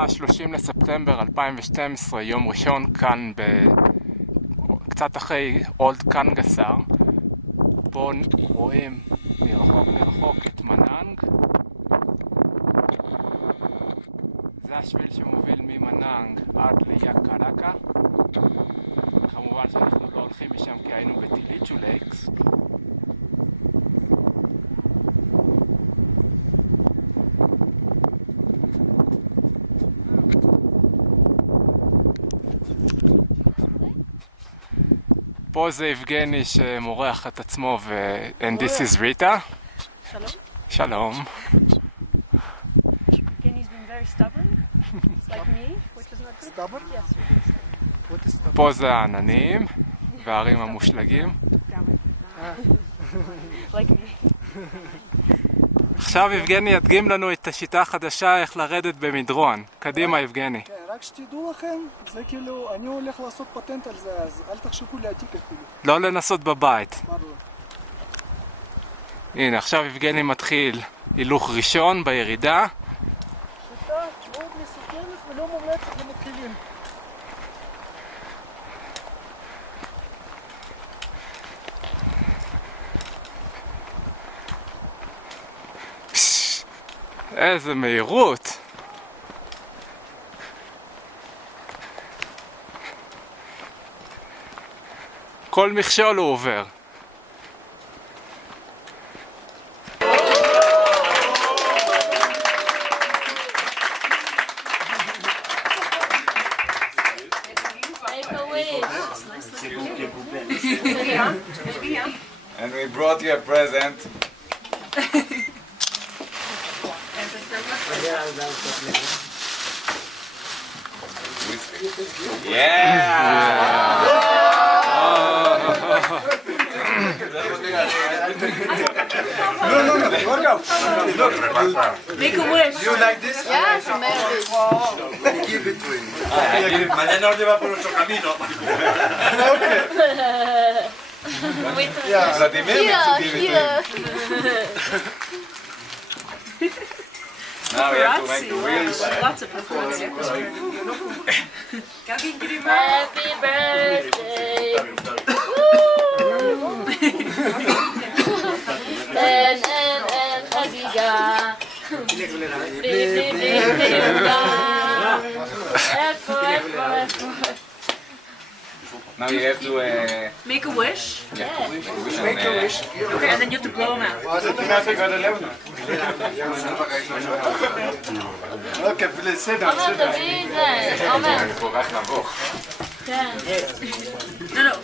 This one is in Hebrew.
ה-30 לספטמבר 2012, יום ראשון כאן קצת אחרי אולד קנגסר, בו רואים רחוק את מנאנג. זה השביל שמוביל ממנאנג עד ליאקרקה. כמובן שאנחנו לא הולכים משם כי היינו בטיליצ'ו לייקס. פה זה יבגני שמורח את עצמו and this is Rita. שלום. שלום. פה זה העננים והערים המושלגים. עכשיו יבגני ידגים לנו את השיטה החדשה איך לרדת במדרון. קדימה יבגני. רק שתדעו לכם, זה כאילו, אני הולך לעשות פטנט על זה, אז אל תחשבו להעתיק אפילו. לא לנסות בבית. ברור. הנה, עכשיו יבגני מתחיל הילוך ראשון בירידה. שיטה מאוד מסוכנת ולא מומלצת למתחילים. איזה מהירות. כל מכשול הוא עובר. And we brought you a present. Yeah! No, work out. Make a wish. You like this? Yes, maybe. Give it to him. Mañana nos lleva por nuestro camino. Okay. Yeah. Here. Now we have to make the wheels. Lots of paparazzi. Happy birthday. And Abiga. Now you have to Make a wish. make a wish. Okay, and then you have to blow them out. Okay, please sit down. עומר תביא את זה, עומר. אני כל כך נבוך. כן. No.